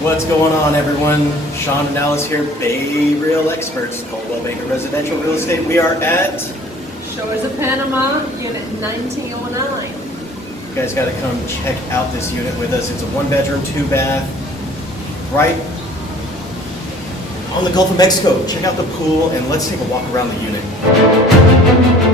What's going on, everyone? Sean and Alice here, Bay Real Experts, Coldwell Banker Residential Real Estate. We are at Shores of Panama, Unit 1909. You guys got to come check out this unit with us. It's a 1-bedroom, 2-bath, right on the Gulf of Mexico. Check out the pool and let's take a walk around the unit.